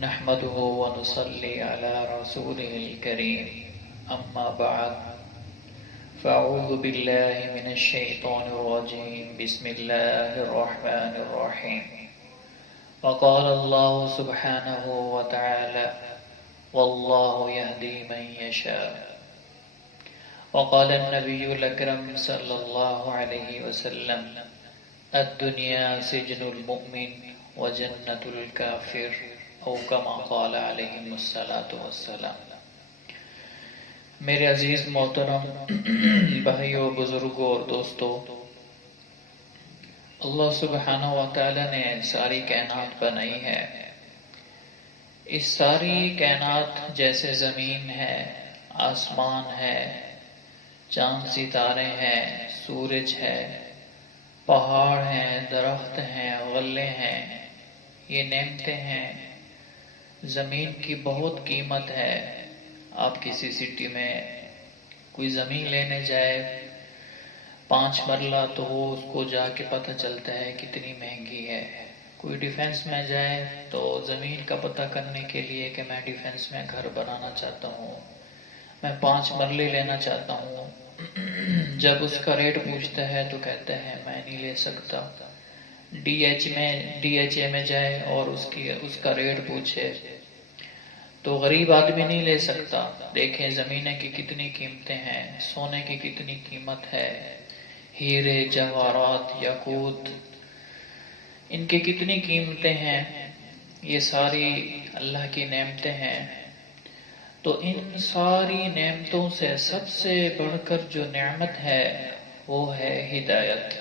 نحمده ونصلي على رسوله الكريم أما بعد فأعوذ بالله من الشيطان الرجيم بسم الله الرحمن الرحيم وقال الله سبحانه وتعالى والله يهدي من يشاء وقال النبي الأكرم صلى الله عليه وسلم الدنيا سجن المؤمن وجنة الكافر او کما قال علیہ الصلوۃ والسلام۔ میرے عزیز محترم بھائیوں، بزرگوں اور دوستوں، اللہ سبحانہ و تعالی نے ساری کائنات بنائی ہے۔ اس ساری کائنات جیسے زمین ہے، آسمان ہے، چاند ستارے ہیں، سورج ہے، پہاڑ ہیں، درخت ہیں، غلے ہیں، یہ نعمتیں ہیں۔ زمین کی بہت قیمت ہے۔ آپ کسی سٹی میں کوئی زمین لینے جائے 5 مرلہ تو وہ اس کو جا کے پتہ چلتا ہے کتنی مہنگی ہے۔ کوئی ڈیفینس میں جائے تو زمین کا پتہ کرنے کے لیے کہ میں ڈیفینس میں گھر بنانا چاہتا ہوں، میں 5 مرلے لینا چاہتا ہوں، جب اس کا ریٹ پوچھتا ہے تو کہتا ہے میں نہیں لے سکتا۔ ڈی ایچ اے میں جائے اور اس کا ریٹ پوچھے تو غریب آدمی نہیں لے سکتا۔ دیکھیں زمینیں کی کتنی قیمتیں ہیں، سونے کی کتنی قیمت ہے، ہیرے جواہرات یاقوت ان کی کتنی قیمتیں ہیں۔ یہ ساری اللہ کی نعمتیں ہیں۔ تو ان ساری نعمتوں سے سب سے بڑھ کر جو نعمت ہے وہ ہے ہدایت۔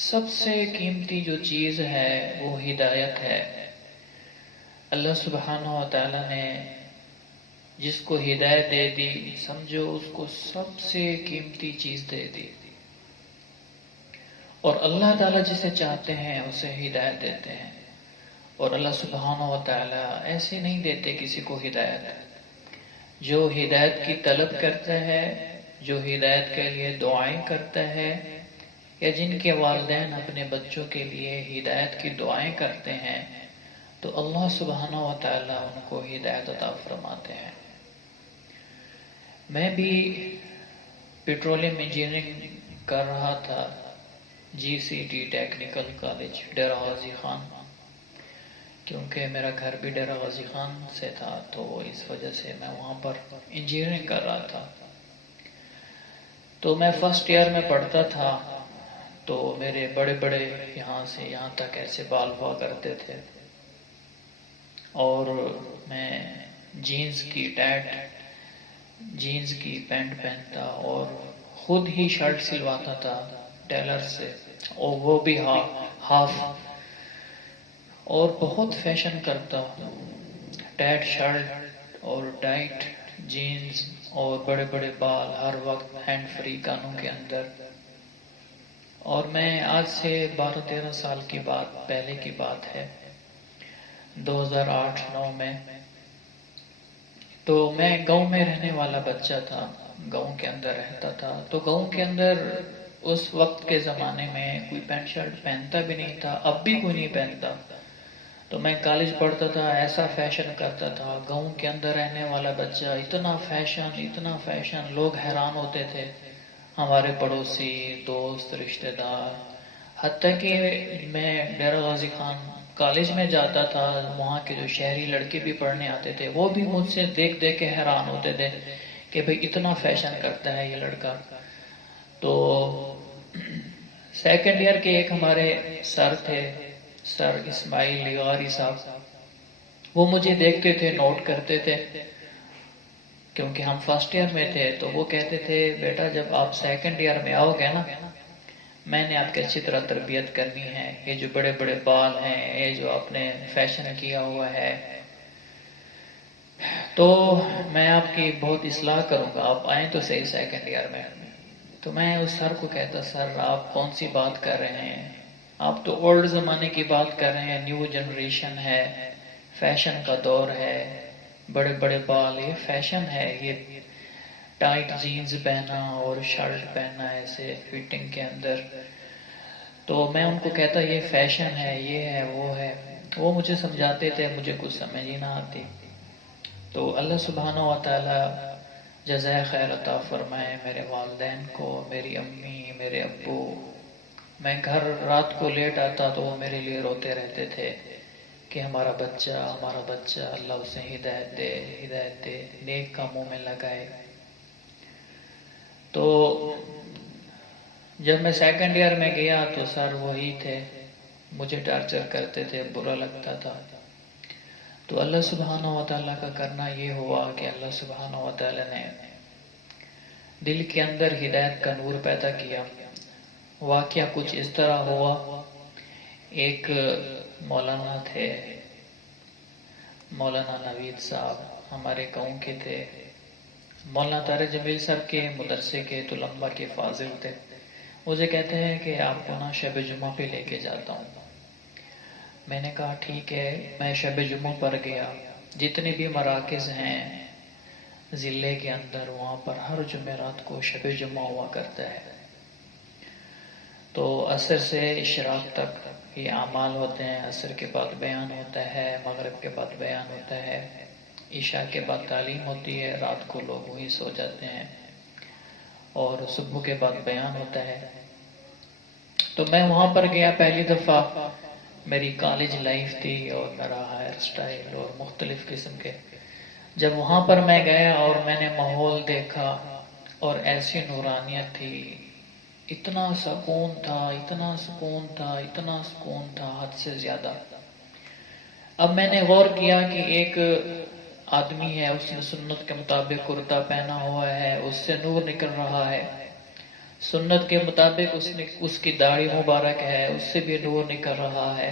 سب سے قیمتی جو چیز ہے وہ ہدایت ہے۔ اللہ سبحانہ و تعالی نے جس کو ہدایت دے دی، سمجھو اس کو سب سے قیمتی چیز دے دی۔ اور اللہ تعالی جسے چاہتے ہیں اسے ہدایت دیتے ہیں۔ اور اللہ سبحانہ و تعالی ایسے نہیں دیتے کسی کو ہدایت۔ جو ہدایت کی طلب کرتا ہے، جو ہدایت کے لیے دعائیں کرتا ہے، یا جن کے والدین اپنے بچوں کے لیے ہدایت کی دعائیں کرتے ہیں، تو اللہ سبحانہ و تعالی ان کو ہدایت عطا فرماتے ہیں۔ میں بھی پیٹرولیم انجینئرنگ کر رہا تھا، جی C T technical college Dera Ghazi Khan, کیونکہ میرا گھر بھی ڈیرہ غازی خان سے تھا تو اس وجہ سے میں وہاں پر انجینئرنگ کر رہا تھا۔ تو میں فرسٹ ایئر میں پڑھتا تھا تو میرے بڑے بڑے یہاں سے یہاں تک ایسے بال ہوا کرتے تھے، اور میں جینز کی پینٹ پہنتا اور خود ہی شرٹ سلواتا تھا ٹیلر سے، اور وہ بھی ہاف، اور بہت فیشن کرتا، ٹائٹ شرٹ اور ٹائٹ جینز اور بڑے بڑے بال، ہر وقت ہینڈ فری کانوں کے اندر۔ اور میں آج سے 12-13 سال کی بات پہلے کی بات ہے، 2008-9 میں، تو میں گاؤں میں رہنے والا بچہ تھا، گاؤں کے اندر رہتا تھا۔ تو گاؤں کے اندر اس وقت کے زمانے میں کوئی پینٹ شرٹ پہنتا بھی نہیں تھا، اب بھی کوئی نہیں پہنتا۔ تو میں کالج پڑھتا تھا، ایسا فیشن کرتا تھا، گاؤں کے اندر رہنے والا بچہ، اتنا فیشن، لوگ حیران ہوتے تھے، ہمارے پڑوسی، دوست، رشتہ دار، حتیٰ کہ میں ڈیرہ غازی خان کالج میں جاتا تھا، وہاں کے جو شہری لڑکے بھی پڑھنے آتے تھے وہ بھی مجھ سے دیکھ کے حیران ہوتے تھے کہ بھئی اتنا فیشن کرتا ہے یہ لڑکا۔ تو سیکنڈ ایئر کے ایک ہمارے سر تھے، سر اسماعیل لیغاری صاحب، وہ مجھے دیکھتے تھے، نوٹ کرتے تھے، کیونکہ ہم فرسٹ ایئر میں تھے، تو وہ کہتے تھے بیٹا جب آپ سیکنڈ ایئر میں آؤ گے نا، میں نے آپ کی اچھی طرح تربیت کرنی ہے، یہ جو بڑے بڑے بال ہیں، یہ جو آپ نے فیشن کیا ہوا ہے، تو میں آپ کی بہت اصلاح کروں گا، آپ آئیں تو صحیح سیکنڈ ایئر میں۔ تو میں اس سر کو کہتا سر آپ کون سی بات کر رہے ہیں، آپ تو اولڈ زمانے کی بات کر رہے ہیں، نیو جنریشن ہے، فیشن کا دور ہے، بڑے بڑے بال، یہ فیشن ہے، یہ ٹائٹ جینز پہنا اور شرٹ پہننا ایسے فٹنگ کے اندر۔ تو میں ان کو کہتا یہ فیشن ہے، یہ ہے، وہ ہے۔ وہ مجھے سمجھاتے تھے، مجھے کچھ سمجھ ہی نہ آتی. تو اللہ سبحانہ و تعالی جزائے خیر عطا فرمائے میرے والدین کو، میری امی، میرے ابو. میں گھر رات کو لیٹ آتا تو وہ میرے لیے روتے رہتے تھے کہ ہمارا بچہ اللہ اسے ہدایت دے، نیک کاموں میں لگائے. تو جب میں سیکنڈ ایئر میں گیا تو سر وہی تھے، مجھے ٹارچر کرتے تھے، برا لگتا تھا. تو اللہ سبحانہ و تعالیٰ کا کرنا یہ ہوا کہ اللہ سبحانہ و تعالیٰ نے دل کے اندر ہدایت کا نور پیدا کیا. واقعہ کچھ اس طرح ہوا، ایک مولانا تھے، مولانا نوید صاحب، ہمارے گاؤں کے تھے. مولانا طارق جمیل صاحب کے مدرسے کے طلباء کے فاضل تھے. مجھے کہتے ہیں کہ آپ کو نا شب جمعہ پہ لے کے جاتا ہوں. میں نے کہا ٹھیک ہے. میں شب جمعہ پر گیا. جتنے بھی مراکز ہیں ضلع کے اندر، وہاں پر ہر جمعرات کو شب جمعہ ہوا کرتا ہے. تو عصر سے اشراق تک یہ اعمال ہوتے ہیں. عصر کے بعد بیان ہوتا ہے، مغرب کے بعد بیان ہوتا ہے، عشاء کے بعد تعلیم ہوتی ہے، رات کو لوگ وہی سو جاتے ہیں، اور صبح کے بعد بیان ہوتا ہے. تو میں وہاں پر گیا پہلی دفعہ. میری کالج لائف تھی اور میرا ہیئر سٹائل اور مختلف قسم کے. جب وہاں پر میں گیا اور میں نے ماحول دیکھا اور ایسی نورانیت تھی، اتنا سکون تھا، اتنا سکون تھا، اتنا سکون تھا، حد سے زیادہ. اب میں نے غور کیا کہ ایک آدمی ہے، اس نے سنت کے مطابق کرتا پہنا ہوا ہے، اس سے نور نکل رہا ہے. سنت کے مطابق اس کی داڑھی مبارک ہے، اس سے بھی نور نکل رہا ہے.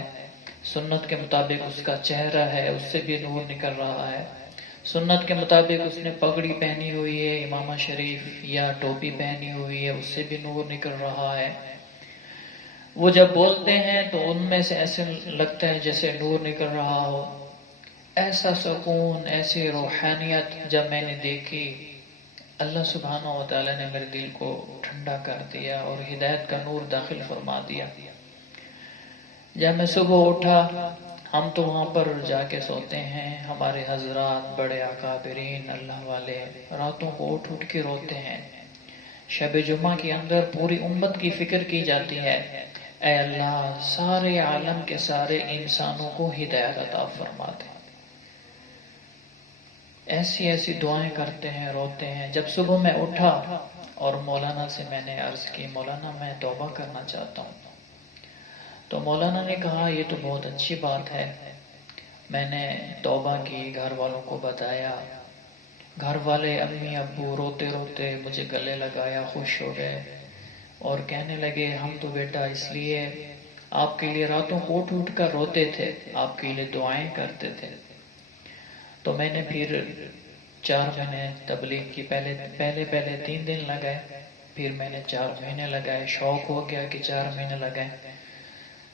سنت کے مطابق اس کا چہرہ ہے، اس سے بھی نور نکل رہا ہے. سنت کے مطابق اس نے پگڑی پہنی ہوئی ہے، امامہ شریف یا ٹوپی پہنی ہوئی ہے، اس سے بھی نور نکل رہا ہے. وہ جب بولتے ہیں تو ان میں سے ایسے لگتا ہے جیسے نور نکل رہا ہو. ایسا سکون، ایسی روحانیت جب میں نے دیکھی، اللہ سبحانہ و تعالیٰ نے میرے دل کو ٹھنڈا کر دیا اور ہدایت کا نور داخل فرما دیا. جب میں صبح اٹھا، ہم تو وہاں پر جا کے سوتے ہیں، ہمارے حضرات بڑے اکابرین اللہ والے راتوں کو اٹھ اٹھ کے روتے ہیں. شب جمعہ کے اندر پوری امت کی فکر کی جاتی ہے، اے اللہ سارے عالم کے سارے انسانوں کو ہدایت عطا فرما دے. ایسی ایسی دعائیں کرتے ہیں، روتے ہیں. جب صبح میں اٹھا اور مولانا سے میں نے عرض کی، مولانا میں توبہ کرنا چاہتا ہوں. تو مولانا نے کہا یہ تو بہت اچھی بات ہے. میں نے توبہ کی، گھر والوں کو بتایا. گھر والے امی ابو روتے روتے مجھے گلے لگایا، خوش ہو گئے اور کہنے لگے ہم تو بیٹا اس لیے آپ کے لیے راتوں کو اٹھ اٹھ کر روتے تھے، آپ کے لیے دعائیں کرتے تھے. تو میں نے پھر 4 مہینے تبلیغ کی. پہلے 3 دن لگائے، پھر میں نے 4 مہینے لگائے. شوق ہو گیا کہ 4 مہینے لگائے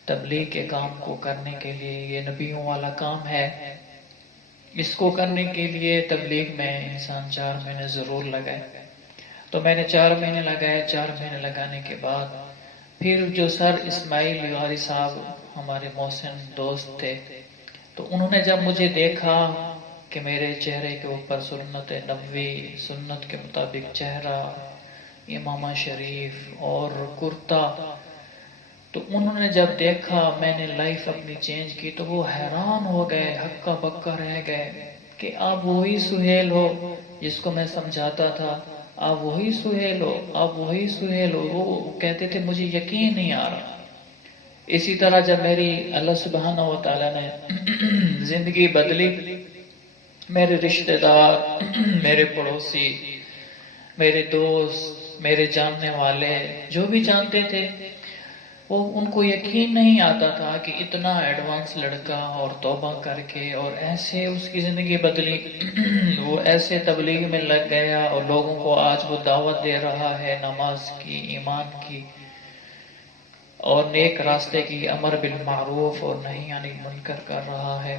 تبلیغ کے کام کو کرنے کے لیے. یہ نبیوں والا کام ہے، اس کو کرنے کے لیے تبلیغ میں انسان 4 مہینے ضرور لگائے. تو میں نے 4 مہینے لگائے. 4 مہینے لگانے کے بعد پھر جو سر اسماعیل غاری صاحب ہمارے محسن دوست تھے، تو انہوں نے جب مجھے دیکھا کہ میرے چہرے کے اوپر سنت نبوی، سنت کے مطابق چہرہ، امامہ شریف اور کرتا، تو انہوں نے جب دیکھا میں نے لائف اپنی چینج کی تو وہ حیران ہو گئے، ہکا بکا رہ گئے کہ آپ وہی سہیل ہو جس کو میں سمجھاتا تھا، آپ وہی سہیل ہو، آپ وہی سہیل ہو. وہ کہتے تھے مجھے یقین نہیں آ رہا. اسی طرح جب میری اللہ سبحانہ و تعالیٰ نے زندگی بدلی، میرے رشتہ دار، میرے پڑوسی، میرے دوست، میرے جاننے والے جو بھی جانتے تھے، وہ ان کو یقین نہیں آتا تھا کہ اتنا ایڈوانس لڑکا اور توبہ کر کے اور ایسے اس کی زندگی بدلی. وہ ایسے تبلیغ میں لگ گیا اور لوگوں کو آج وہ دعوت دے رہا ہے نماز کی، ایمان کی اور نیک راستے کی، امر بالمعروف اور نہی عن المنکر کر رہا ہے.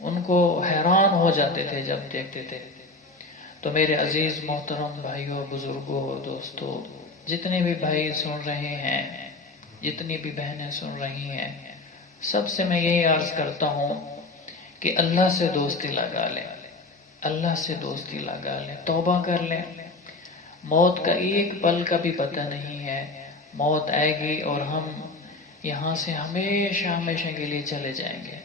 ان کو حیران ہو جاتے تھے جب دیکھتے تھے. تو میرے عزیز محترم بھائیوں، بزرگوں، دوستوں، جتنے بھی بھائی سن رہے ہیں، جتنی بھی بہنیں سن رہی ہیں، سب سے میں یہی عرض کرتا ہوں کہ اللہ سے دوستی لگا لیں، اللہ سے دوستی لگا لیں، توبہ کر لیں۔ موت کا ایک پل کا بھی پتہ نہیں ہے، موت آئے گی اور ہم یہاں سے ہمیشہ ہمیشہ کے لیے چلے جائیں گے،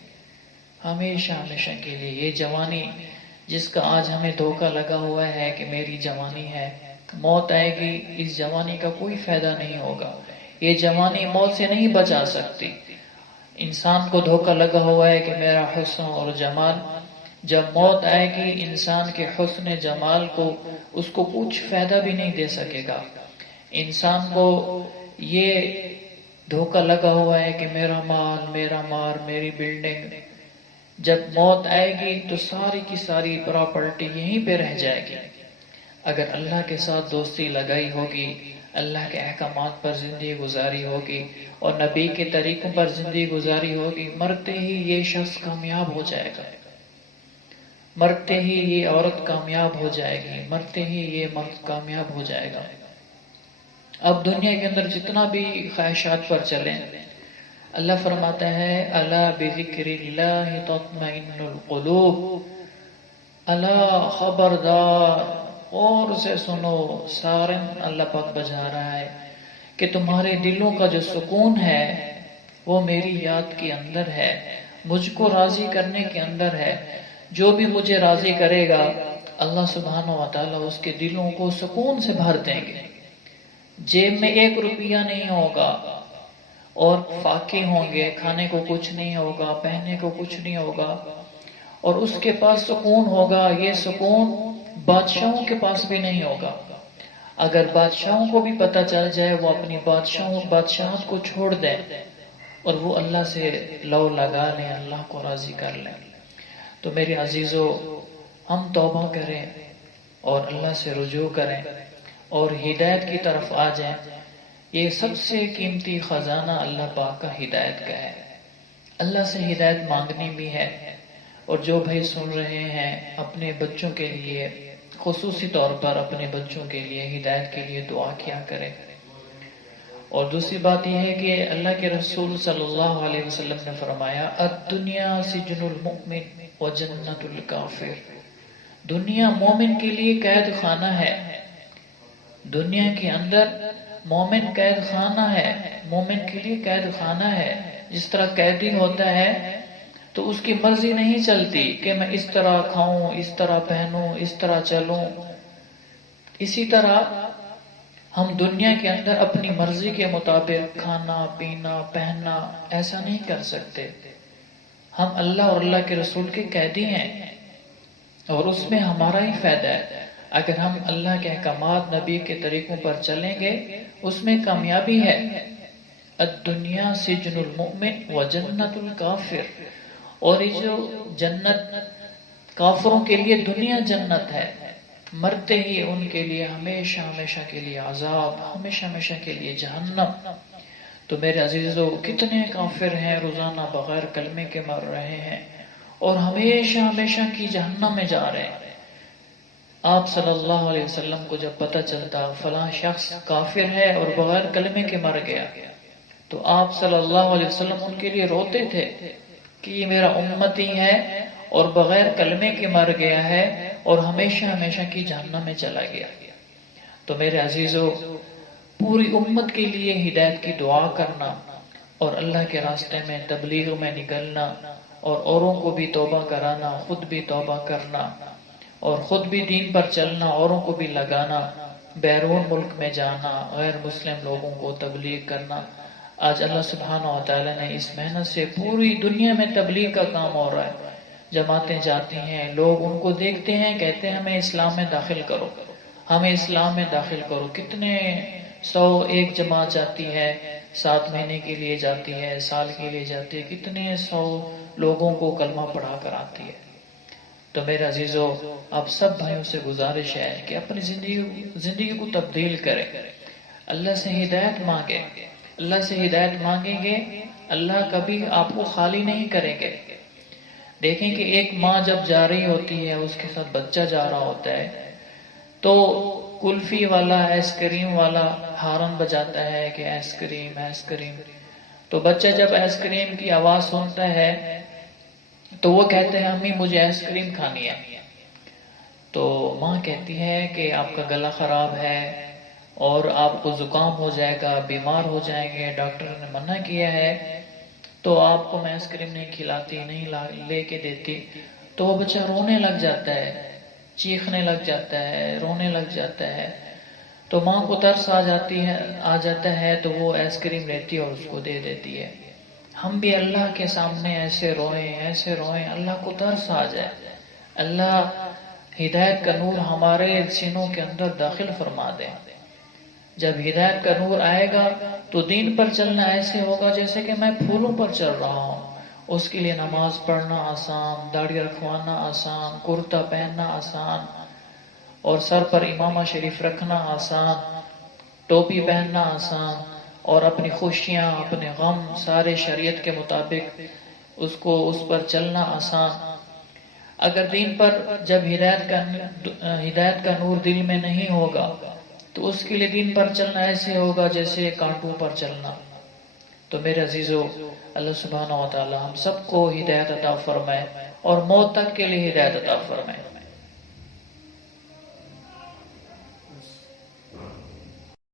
ہمیشہ ہمیشہ کے لیے۔ یہ جوانی جس کا آج ہمیں دھوکہ لگا ہوا ہے کہ میری جوانی ہے، موت آئے گی، اس جوانی کا کوئی فائدہ نہیں ہوگا۔ یہ جوانی موت سے نہیں بچا سکتی۔ انسان کو دھوکہ لگا ہوا ہے کہ میرا حسن اور جمال، جب موت آئے گی انسان کے حسن جمال کو اس کو کچھ فائدہ بھی نہیں دے سکے گا۔ انسان کو یہ دھوکہ لگا ہوا ہے کہ میرا مال میری بلڈنگ، جب موت آئے گی تو ساری کی ساری پراپرٹی یہیں پہ رہ جائے گی۔ اگر اللہ کے ساتھ دوستی لگائی ہوگی، اللہ کے احکامات پر زندگی گزاری ہوگی اور نبی کے طریقوں پر زندگی گزاری ہوگی، مرتے ہی یہ شخص کامیاب ہو جائے گا، مرتے ہی یہ عورت کامیاب ہو جائے گی، مرتے ہی یہ مرد کامیاب ہو جائے گا۔ اب دنیا کے اندر جتنا بھی خواہشات پر چلیں، اللہ فرماتا ہے الا بذکر اللہ تطمئن القلوب، اللہ خبردار، اور سے سنو، سارن اللہ پاک بجا رہا ہے کہ تمہارے دلوں کا جو سکون ہے وہ میری یاد کے اندر ہے، مجھ کو راضی کرنے کے اندر ہے۔ جو بھی مجھے راضی کرے گا اللہ سبحانہ و تعالیٰ اس کے دلوں کو سکون سے بھر دیں گے۔ جیب میں 1 روپیہ نہیں ہوگا اور فاقے ہوں گے، کھانے کو کچھ نہیں ہوگا، پہننے کو کچھ نہیں ہوگا، اور اس کے پاس سکون ہوگا۔ یہ سکون بادشاہوں کے پاس بھی نہیں ہوگا۔ اگر بادشاہوں کو بھی پتہ چل جائے وہ اپنی بادشاہت کو چھوڑ دیں اور وہ اللہ سے لو لگا لیں، اللہ کو راضی کر لیں۔ تو میرے عزیزو، ہم توبہ کریں اور اللہ سے رجوع کریں اور ہدایت کی طرف آ جائیں۔ یہ سب سے قیمتی خزانہ اللہ پاک کا ہدایت کا ہے۔ اللہ سے ہدایت مانگنی بھی ہے، اور جو بھائی سن رہے ہیں اپنے بچوں کے لیے، خصوصی طور پر اپنے بچوں کے لیے ہدایت کے لیے دعا کیا کریں۔ اور دوسری بات یہ ہے کہ اللہ کے رسول صلی اللہ علیہ وسلم نے فرمایا الدنیا سجن المؤمن وجنت الکافر، دنیا مومن کے لیے قید خانہ ہے۔ دنیا کے اندر مومن قید خانہ ہے، مومن کے لیے قید خانہ ہے۔ جس طرح قیدی ہوتا ہے تو اس کی مرضی نہیں چلتی کہ میں اس طرح کھاؤں، اس طرح پہنوں، اس طرح چلوں، اسی طرح ہم دنیا کے اندر اپنی مرضی کے مطابق کھانا پینا پہننا ایسا نہیں کر سکتے۔ ہم اللہ اور اللہ کے رسول کے قیدی ہیں، اور اس میں ہمارا ہی فائدہ ہے۔ اگر ہم اللہ کے احکامات، نبی کے طریقوں پر چلیں گے اس میں کامیابی ہے۔ الدنیا سجن المؤمن وجنت الکافر، اور یہ جو جنت کافروں کے لیے دنیا جنت ہے، مرتے ہی ان کے لیے ہمیشہ ہمیشہ کے لیے عذاب، ہمیشہ ہمیشہ کے لیے جہنم۔ تو میرے عزیزو، کتنے کافر ہیں روزانہ بغیر کلمے کے مر رہے ہیں اور ہمیشہ ہمیشہ کی جہنم میں جا رہے ہیں۔ آپ صلی اللہ علیہ وسلم کو جب پتہ چلتا فلاں شخص کافر ہے اور بغیر کلمے کے مر گیا، تو آپ صلی اللہ علیہ وسلم ان کے لیے روتے تھے کہ یہ میرا امتی ہے اور بغیر کلمے کے مر گیا ہے اور ہمیشہ ہمیشہ کی جہنم میں چلا گیا۔ تو میرے عزیزو، پوری امت کے لیے ہدایت کی دعا کرنا اور اللہ کے راستے میں تبلیغ میں نکلنا اور اوروں کو بھی توبہ کرانا، خود بھی توبہ کرنا اور خود بھی دین پر چلنا، اوروں کو بھی لگانا، بیرون ملک میں جانا، غیر مسلم لوگوں کو تبلیغ کرنا۔ آج اللہ سبحانہ و تعالیٰ نے اس محنت سے پوری دنیا میں تبلیغ کا کام ہو رہا ہے۔ جماعتیں جاتی ہیں، لوگ ان کو دیکھتے ہیں، کہتے ہیں ہمیں اسلام میں داخل کرو، ہمیں اسلام میں داخل کرو۔ کتنے 100 ایک جماعت جاتی ہے، 7 مہینے کے لیے جاتی ہے، سال کے لیے جاتی ہے، کتنے 100 لوگوں کو کلمہ پڑھا کر آتی ہے۔ تو میرے عزیزو، آپ سب بھائیوں سے گزارش ہے کہ اپنی زندگی کو تبدیل کریں، اللہ سے ہدایت مانگیں۔ اللہ سے ہدایت مانگیں گے، اللہ کبھی آپ کو خالی نہیں کریں گے۔ دیکھیں کہ ایک ماں جب جا رہی ہوتی ہے، اس کے ساتھ بچہ جا رہا ہوتا ہے، تو کلفی والا، آئس کریم والا ہارن بجاتا ہے کہ آئس کریم آئس کریم، تو بچہ جب آئس کریم کی آواز سنتا ہے تو وہ کہتے ہیں امی مجھے آئس کریم کھانی ہے. تو ماں کہتی ہے کہ آپ کا گلا خراب ہے اور آپ کو زکام ہو جائے گا، بیمار ہو جائیں گے، ڈاکٹر نے منع کیا ہے، تو آپ کو میں آئس کریم نہیں کھلاتی، نہیں لے کے دیتی. تو وہ بچہ رونے لگ جاتا ہے، چیخنے لگ جاتا ہے، رونے لگ جاتا ہے. تو ماں کو ترس آ جاتا ہے تو وہ آئس کریم لیتی ہے اور اس کو دے دیتی ہے. ہم بھی اللہ کے سامنے ایسے روئیں، اللہ کو ترس آ جائے. اللہ ہدایت کا نور ہمارے سینوں کے اندر داخل فرما دے. جب ہدایت کا نور آئے گا تو دین پر چلنا ایسے ہوگا جیسے کہ میں پھولوں پر چل رہا ہوں. اس کے لیے نماز پڑھنا آسان، داڑھی رکھوانا آسان، کرتا پہننا آسان، اور سر پر امامہ شریف رکھنا آسان، ٹوپی پہننا آسان، اور اپنی خوشیاں اپنے غم سارے شریعت کے مطابق اس پر چلنا آسان. اگر دین پر جب ہدایت کا نور دل میں نہیں ہوگا تو اس کے لیے دین پر چلنا ایسے ہوگا جیسے کانٹوں پر چلنا. تو میرے عزیزو، اللہ سبحانہ و تعالی ہم سب کو ہدایت عطا فرمائے اور موت تک کے لیے ہدایت عطا فرمائے.